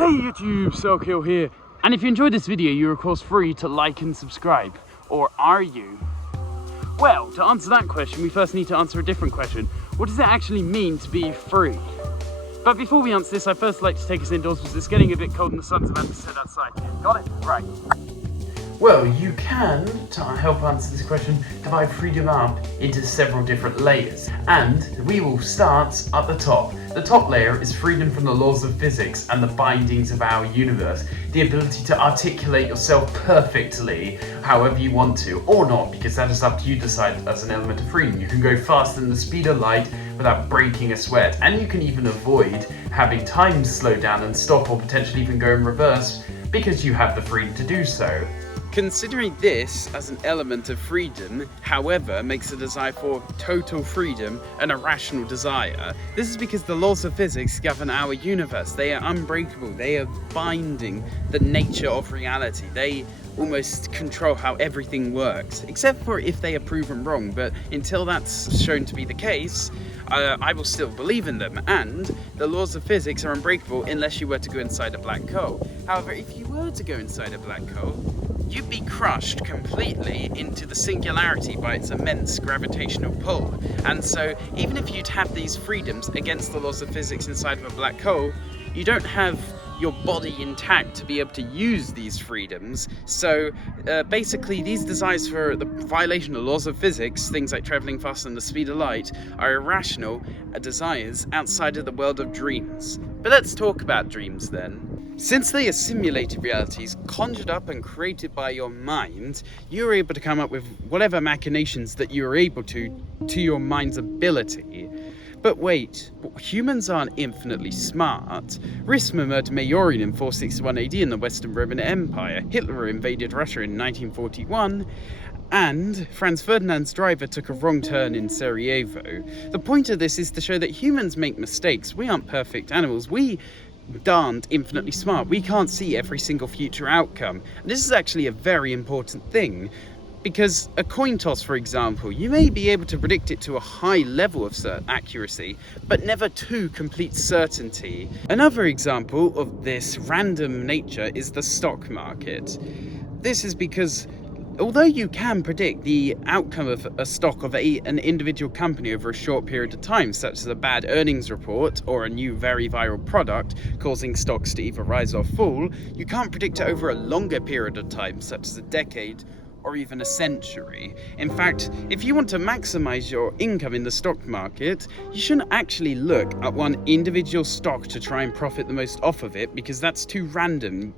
Hey YouTube, Selkill here. And if you enjoyed this video, you're of course free to like and subscribe. Or are you? Well, to answer that question, we first need to answer a different question. What does it actually mean to be free? But before we answer this, I'd first like to take us indoors because it's getting a bit cold and the sun's about to set outside. Got it? Right. Well, you can, to help answer this question, divide freedom up into several different layers. And we will start at the top. The top layer is freedom from the laws of physics and the bindings of our universe. The ability to articulate yourself perfectly, however you want to, or not, because that is up to you to decide as an element of freedom. You can go faster than the speed of light without breaking a sweat, and you can even avoid having time slow down and stop, or potentially even go in reverse, because you have the freedom to do so. Considering this as an element of freedom, however, makes a desire for total freedom an irrational desire. This is because the laws of physics govern our universe. They are unbreakable. They are binding the nature of reality. They almost control how everything works, except for if they are proven wrong. But until that's shown to be the case, I will still believe in them, and the laws of physics are unbreakable unless you were to go inside a black hole. However, if you were to go inside a black hole, you'd be crushed completely into the singularity by its immense gravitational pull. And so, even if you'd have these freedoms against the laws of physics inside of a black hole, you don't have your body intact to be able to use these freedoms. So basically these desires for the violation of laws of physics, things like traveling faster than the speed of light, are irrational desires outside of the world of dreams. But let's talk about dreams then. Since they are simulated realities conjured up and created by your mind, you're able to come up with whatever machinations that you're able to your mind's ability. But wait, humans aren't infinitely smart. Rissmer murdered Majorin in 461 AD in the Western Roman Empire. Hitler invaded Russia in 1941. And Franz Ferdinand's driver took a wrong turn in Sarajevo. The point of this is to show that humans make mistakes. We aren't perfect animals. We aren't infinitely smart. We can't see every single future outcome. And this is actually a very important thing. Because a coin toss, for example, you may be able to predict it to a high level of accuracy, but never to complete certainty. Another example of this random nature is the stock market. This is because although you can predict the outcome of a stock of an individual company over a short period of time, such as a bad earnings report or a new very viral product causing stocks to either rise or fall, you can't predict it over a longer period of time, such as a decade or even a century. In fact, if you want to maximize your income in the stock market, you shouldn't actually look at one individual stock to try and profit the most off of it, because that's too random.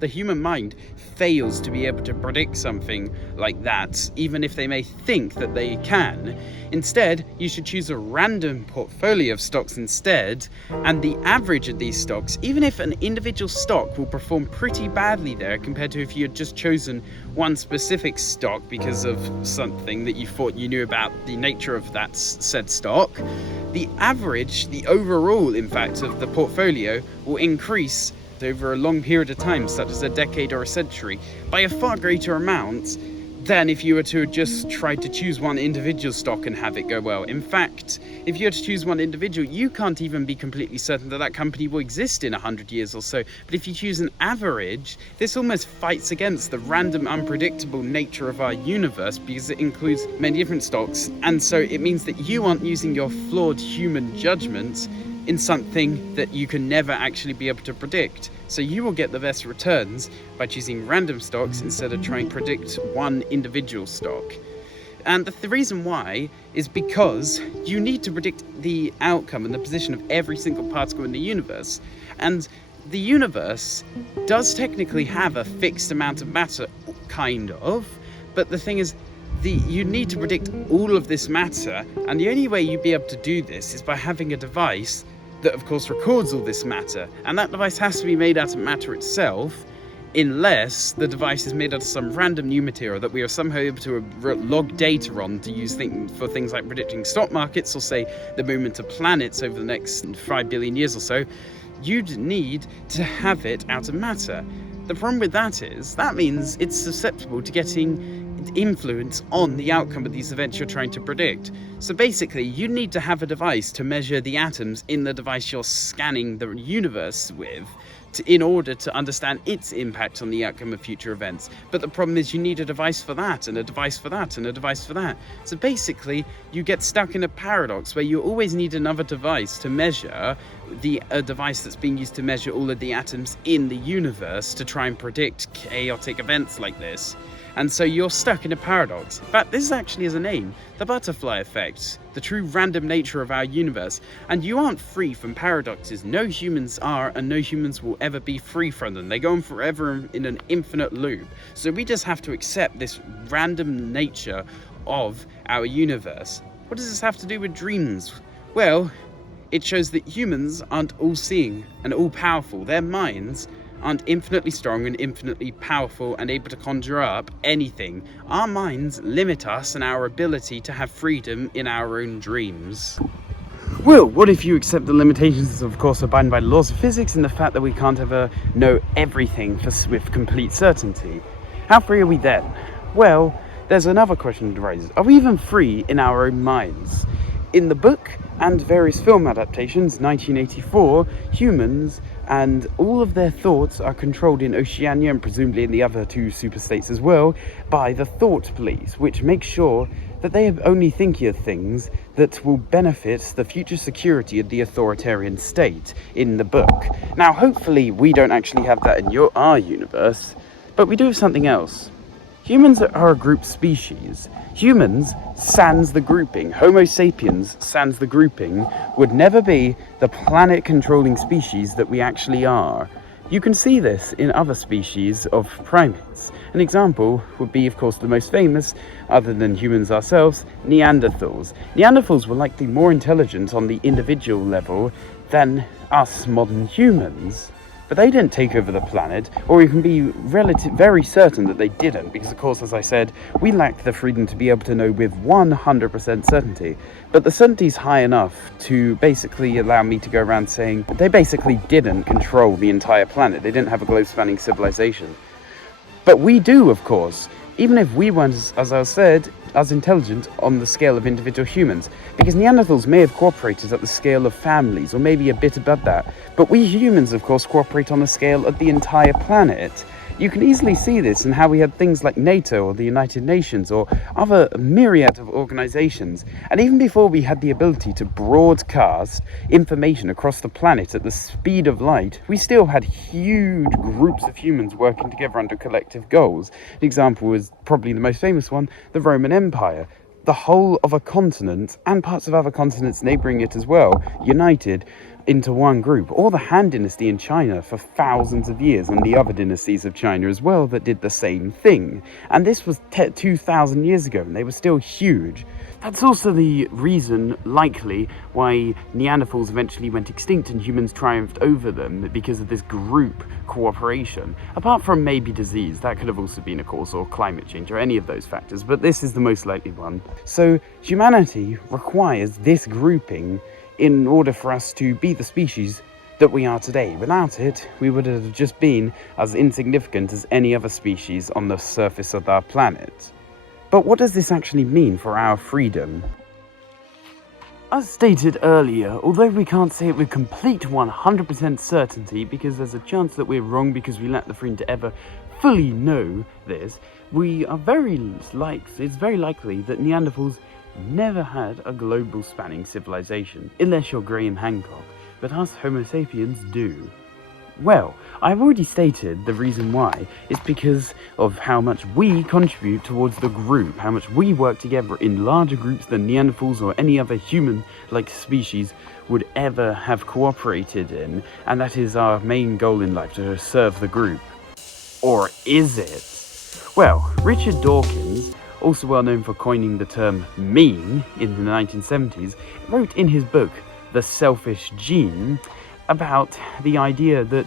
The human mind fails to be able to predict something like that, even if they may think that they can. Instead, you should choose a random portfolio of stocks instead, and the average of these stocks, even if an individual stock will perform pretty badly there compared to if you had just chosen one specific stock because of something that you thought you knew about the nature of that said stock, the average, the overall, in fact, of the portfolio will increase over a long period of time, such as a decade or a century, by a far greater amount than if you were to just try to choose one individual stock and have it go well. In fact, if you were to choose one individual, you can't even be completely certain that that company will exist in 100 years or so. But if you choose an average, this almost fights against the random, unpredictable nature of our universe, because it includes many different stocks. And so it means that you aren't using your flawed human judgment in something that you can never actually be able to predict. So you will get the best returns by choosing random stocks instead of trying to predict one individual stock. And the reason why is because you need to predict the outcome and the position of every single particle in the universe. And the universe does technically have a fixed amount of matter, kind of, but the thing is, you need to predict all of this matter, and the only way you'd be able to do this is by having a device that of course records all this matter, and that device has to be made out of matter itself, unless the device is made out of some random new material that we are somehow able to log data on to use for things like predicting stock markets, or say the movement of planets over the next 5 billion years or so. You'd need to have it out of matter. The problem with that is, that means it's susceptible to getting influence on the outcome of these events you're trying to predict. So basically, you need to have a device to measure the atoms in the device you're scanning the universe with in order to understand its impact on the outcome of future events. But the problem is you need a device for that, and a device for that, and a device for that. So basically, you get stuck in a paradox where you always need another device to measure a device that's being used to measure all of the atoms in the universe to try and predict chaotic events like this. And so you're stuck in a paradox. In fact, this actually has a name, the butterfly effect, the true random nature of our universe. And you aren't free from paradoxes. No humans are, and no humans will ever be free from them. They go on forever in an infinite loop. So we just have to accept this random nature of our universe. What does this have to do with dreams? Well, it shows that humans aren't all-seeing and all-powerful. Their minds aren't infinitely strong and infinitely powerful and able to conjure up anything. Our minds limit us and our ability to have freedom in our own dreams. Well, what if you accept the limitations, of course, abiding by the laws of physics and the fact that we can't ever know everything with complete certainty? How free are we then? Well, there's another question that arises. Are we even free in our own minds? In the book and various film adaptations, 1984, humans and all of their thoughts are controlled in Oceania and presumably in the other two superstates as well by the thought police, which makes sure that they only think of things that will benefit the future security of the authoritarian state in the book. Now, hopefully we don't actually have that in our universe, but we do have something else. Humans are a group species. Humans, sans the grouping, Homo sapiens, sans the grouping, would never be the planet-controlling species that we actually are. You can see this in other species of primates. An example would be, of course, the most famous, other than humans ourselves, Neanderthals. Neanderthals were likely more intelligent on the individual level than us modern humans. But they didn't take over the planet, or you can be very certain that they didn't, because of course, as I said, we lack the freedom to be able to know with 100% certainty. But the certainty is high enough to basically allow me to go around saying they basically didn't control the entire planet. They didn't have a globe-spanning civilization. But we do, of course, even if we weren't, as I said, as intelligent on the scale of individual humans, because Neanderthals may have cooperated at the scale of families, or maybe a bit above that, but we humans, of course, cooperate on the scale of the entire planet. You can easily see this in how we had things like NATO or the United Nations or other myriad of organizations. And even before we had the ability to broadcast information across the planet at the speed of light, we still had huge groups of humans working together under collective goals. An example was probably the most famous one, the Roman Empire. The whole of a continent, and parts of other continents neighboring it as well, united into one group, or the Han Dynasty in China for thousands of years, and the other dynasties of China as well that did the same thing. And this was 2,000 years ago, and they were still huge. That's also the reason, likely, why Neanderthals eventually went extinct and humans triumphed over them, because of this group cooperation. Apart from maybe disease, that could have also been a cause, or climate change, or any of those factors, but this is the most likely one. So humanity requires this grouping in order for us to be the species that we are today. Without it, we would have just been as insignificant as any other species on the surface of our planet. But what does this actually mean for our freedom? As stated earlier, although we can't say it with complete 100% certainty, because there's a chance that we're wrong because we lack the freedom to ever fully know this, it's very likely that Neanderthals never had a global spanning civilization, unless you're Graham Hancock, but us Homo sapiens do. Well, I've already stated the reason why. It's because of how much we contribute towards the group, how much we work together in larger groups than Neanderthals or any other human-like species would ever have cooperated in, and that is our main goal in life, to serve the group. Or is it? Well, Richard Dawkins, also well known for coining the term meme in the 1970s, wrote in his book, The Selfish Gene, about the idea that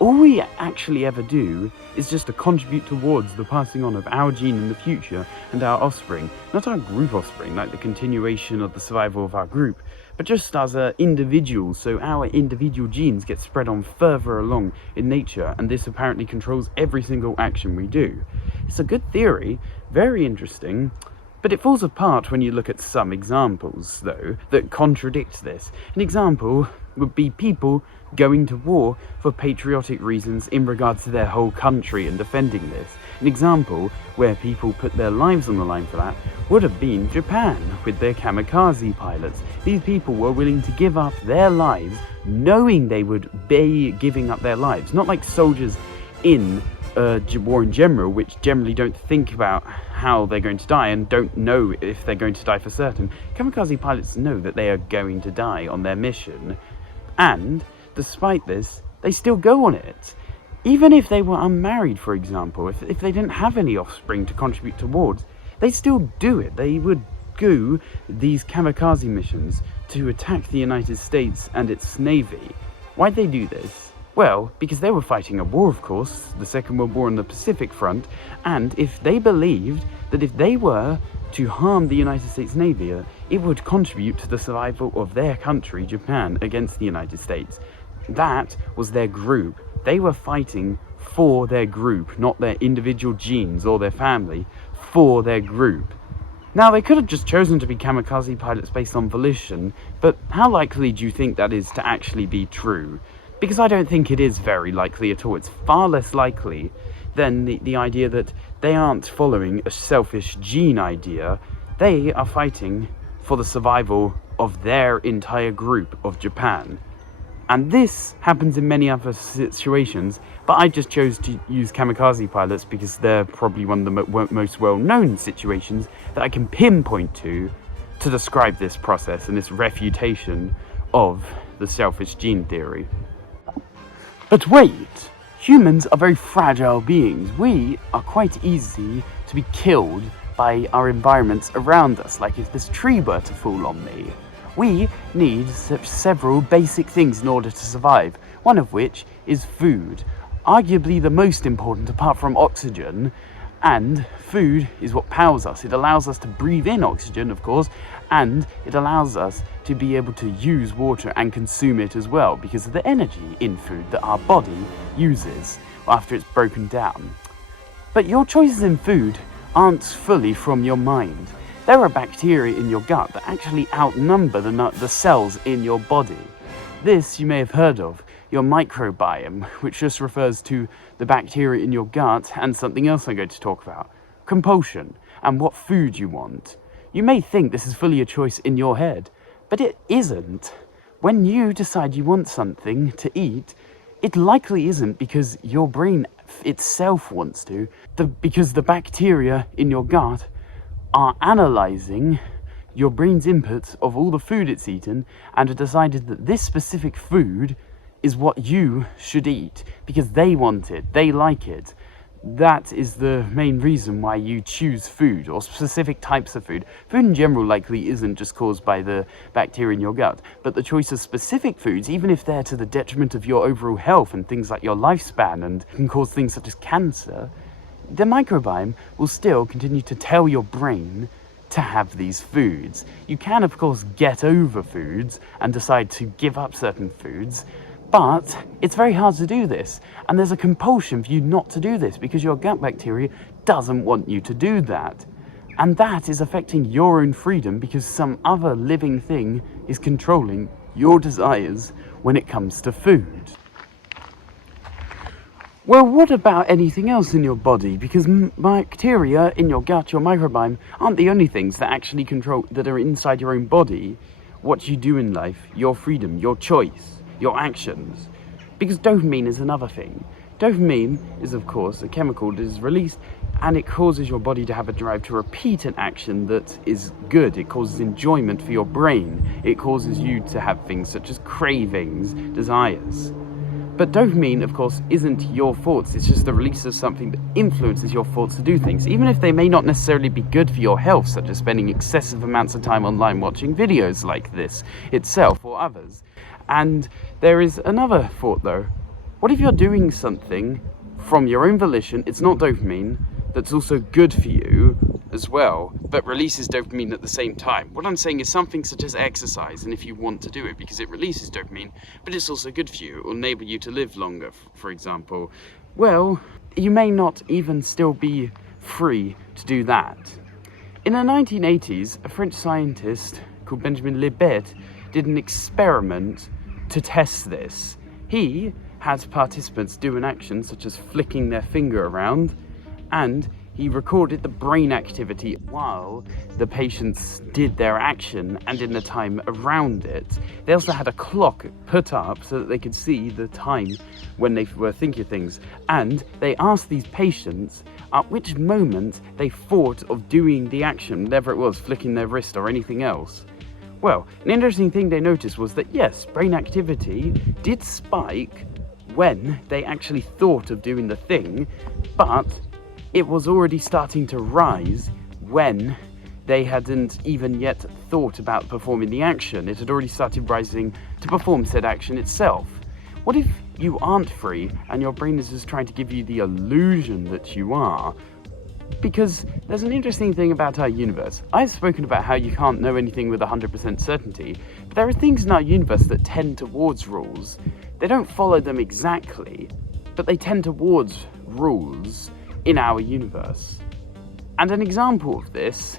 all we actually ever do is just to contribute towards the passing on of our gene in the future and our offspring, not our group offspring, like the continuation of the survival of our group, but just as individuals, so our individual genes get spread on further along in nature, and this apparently controls every single action we do. It's a good theory, Very interesting. But it falls apart when you look at some examples, though, that contradict this. An example would be people going to war for patriotic reasons in regards to their whole country and defending this. An example where people put their lives on the line for that would have been Japan with their kamikaze pilots. These people were willing to give up their lives knowing they would be giving up their lives. Not like soldiers in war in general, which generally don't think about how they're going to die and don't know if they're going to die for certain. Kamikaze pilots know that they are going to die on their mission, and despite this, they still go on it. Even if they were unmarried, for example, if they didn't have any offspring to contribute towards, they still do it. They would go these kamikaze missions to attack the United States and its navy. Why'd they do this? Well, because they were fighting a war, of course, the Second World War on the Pacific Front, and if they believed that if they were to harm the United States Navy, it would contribute to the survival of their country, Japan, against the United States. That was their group. They were fighting for their group, not their individual genes or their family, for their group. Now, they could have just chosen to be kamikaze pilots based on volition, but how likely do you think that is to actually be true? Because I don't think it is very likely at all. It's far less likely than the idea that they aren't following a selfish gene idea. They are fighting for the survival of their entire group of Japan. And this happens in many other situations, but I just chose to use kamikaze pilots because they're probably one of the most well-known situations that I can pinpoint to describe this process and this refutation of the selfish gene theory. But wait, humans are very fragile beings. We are quite easy to be killed by our environments around us, like if this tree were to fall on me. We need several basic things in order to survive, one of which is food. Arguably the most important apart from oxygen, and food is what powers us. It allows us to breathe in oxygen, of course, and it allows us to be able to use water and consume it as well because of the energy in food that our body uses after it's broken down. But your choices in food aren't fully from your mind. There are bacteria in your gut that actually outnumber the cells in your body. This you may have heard of, your microbiome, which just refers to the bacteria in your gut and something else I'm going to talk about, compulsion, and what food you want. You may think this is fully a choice in your head, but it isn't. When you decide you want something to eat, it likely isn't because your brain itself wants to, because the bacteria in your gut are analyzing your brain's inputs of all the food it's eaten and have decided that this specific food is what you should eat because they want it, they like it. That is the main reason why you choose food or specific types of food. Food in general likely isn't just caused by the bacteria in your gut, but the choice of specific foods, even if they're to the detriment of your overall health and things like your lifespan and can cause things such as cancer, the microbiome will still continue to tell your brain to have these foods. You can, of course, get over foods and decide to give up certain foods, but it's very hard to do this, and there's a compulsion for you not to do this because your gut bacteria doesn't want you to do that. And that is affecting your own freedom because some other living thing is controlling your desires when it comes to food. Well, what about anything else in your body? Because bacteria in your gut, your microbiome, aren't the only things that actually control, that are inside your own body. What you do in life, your freedom, your choice, your actions. Because dopamine is another thing. Dopamine is, of course, a chemical that is released and it causes your body to have a drive to repeat an action that is good. It causes enjoyment for your brain. It causes you to have things such as cravings, desires. But dopamine, of course, isn't your thoughts. It's just the release of something that influences your thoughts to do things, even if they may not necessarily be good for your health, such as spending excessive amounts of time online watching videos like this itself or others. And there is another thought, though. What if you're doing something from your own volition, it's not dopamine, that's also good for you as well, but releases dopamine at the same time? What I'm saying is something such as exercise, and if you want to do it because it releases dopamine, but it's also good for you, or enable you to live longer, for example, well, you may not even still be free to do that. In the 1980s, a French scientist called Benjamin Libet did an experiment to test this. He had participants do an action such as flicking their finger around, and he recorded the brain activity while the patients did their action and in the time around it. They also had a clock put up so that they could see the time when they were thinking of things. And they asked these patients at which moment they thought of doing the action, whatever it was, flicking their wrist or anything else. Well, an interesting thing they noticed was that yes, brain activity did spike when they actually thought of doing the thing, but it was already starting to rise when they hadn't even yet thought about performing the action. It had already started rising to perform said action itself. What if you aren't free and your brain is just trying to give you the illusion that you are? Because there's an interesting thing about our universe. I've spoken about how you can't know anything with 100% certainty, but there are things in our universe that tend towards rules. They don't follow them exactly, but they tend towards rules in our universe. And an example of this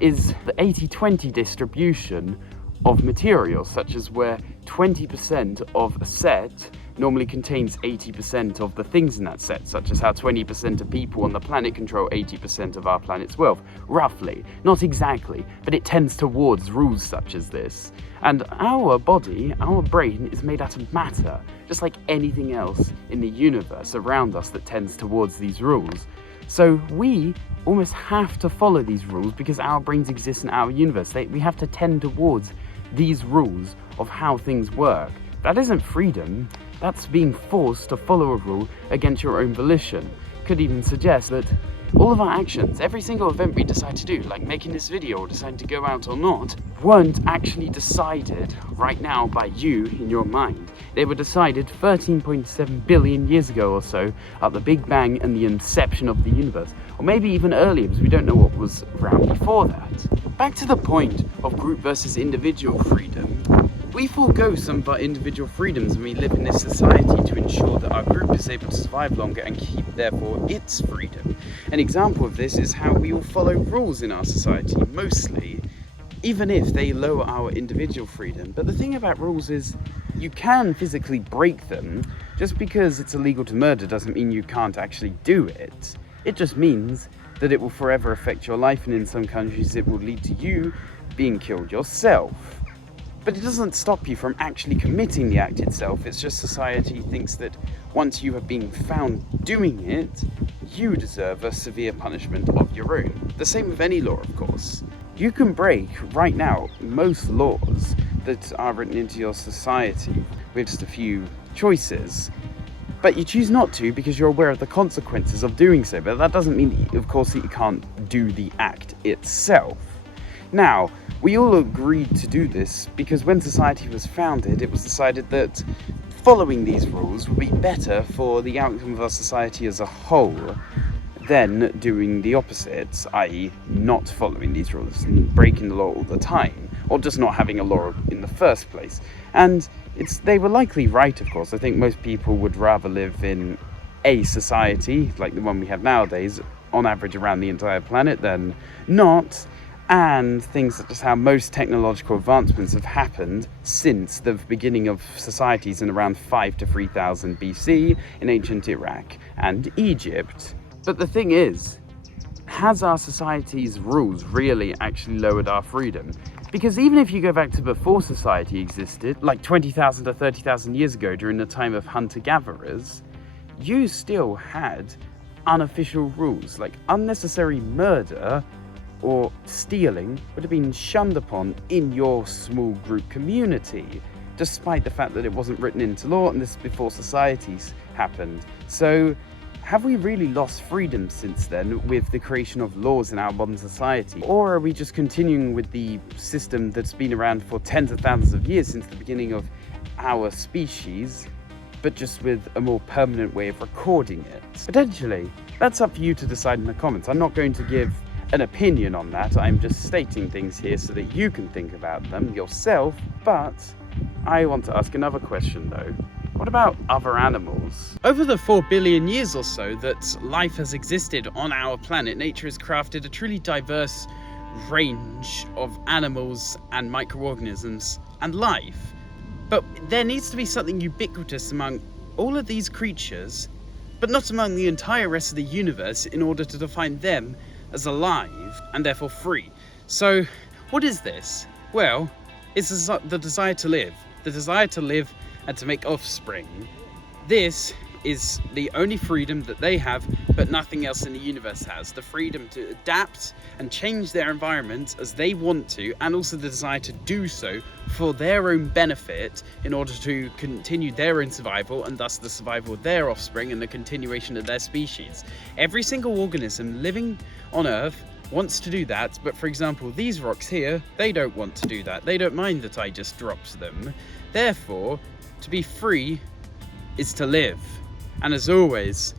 is the 80-20 distribution of materials, such as where 20% of a set normally contains 80% of the things in that set, such as how 20% of people on the planet control 80% of our planet's wealth, roughly. Not exactly, but it tends towards rules such as this. And our body, our brain, is made out of matter, just like anything else in the universe around us that tends towards these rules. So we almost have to follow these rules because our brains exist in our universe. We have to tend towards these rules of how things work. That isn't freedom, that's being forced to follow a rule against your own volition. Could even suggest that all of our actions, every single event we decide to do, like making this video or deciding to go out or not, weren't actually decided right now by you in your mind. They were decided 13.7 billion years ago or so at the Big Bang and the inception of the universe. Or maybe even earlier, because we don't know what was around before that. Back to the point of group versus individual freedom. We forego some of our individual freedoms when we live in this society to ensure that our group is able to survive longer and keep, therefore, its freedom. An example of this is how we all follow rules in our society, mostly, even if they lower our individual freedom. But the thing about rules is you can physically break them. Just because it's illegal to murder doesn't mean you can't actually do it. It just means that it will forever affect your life, and in some countries it will lead to you being killed yourself. But it doesn't stop you from actually committing the act itself. It's just society thinks that once you have been found doing it, you deserve a severe punishment of your own. The same with any law, of course. You can break, right now, most laws that are written into your society with just a few choices. But you choose not to because you're aware of the consequences of doing so. But that doesn't mean, of course, that you can't do the act itself. Now, we all agreed to do this because when society was founded, it was decided that following these rules would be better for the outcome of our society as a whole than doing the opposite, i.e. not following these rules, breaking the law all the time, or just not having a law in the first place. And they were likely right, of course. I think most people would rather live in a society, like the one we have nowadays, on average around the entire planet, than not. And things such as how most technological advancements have happened since the beginning of societies in around 5 to 3000 BC in ancient Iraq and Egypt. But the thing is, has our society's rules really actually lowered our freedom? Because even if you go back to before society existed, like 20,000 to 30,000 years ago during the time of hunter-gatherers, you still had unofficial rules, like unnecessary murder or stealing would have been shunned upon in your small group community, despite the fact that it wasn't written into law, and this is before societies happened. So have we really lost freedom since then with the creation of laws in our modern society? Or are we just continuing with the system that's been around for tens of thousands of years since the beginning of our species, but just with a more permanent way of recording it? Potentially. That's up for you to decide in the comments. I'm not going to give an opinion on that. I'm just stating things here so that you can think about them yourself. But I want to ask another question though. What about other animals? Over the 4 billion years or so that life has existed on our planet, nature has crafted a truly diverse range of animals and microorganisms and life. But there needs to be something ubiquitous among all of these creatures, but not among the entire rest of the universe, in order to define them as alive and therefore free. So what is this? Well, it's the desire to live. The desire to live and to make offspring. This is the only freedom that they have, but nothing else in the universe has. The freedom to adapt and change their environment as they want to, and also the desire to do so for their own benefit in order to continue their own survival, and thus the survival of their offspring and the continuation of their species. Every single organism living on Earth wants to do that, but for example, these rocks here, they don't want to do that. They don't mind that I just dropped them. Therefore, to be free is to live. And as always,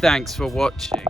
thanks for watching.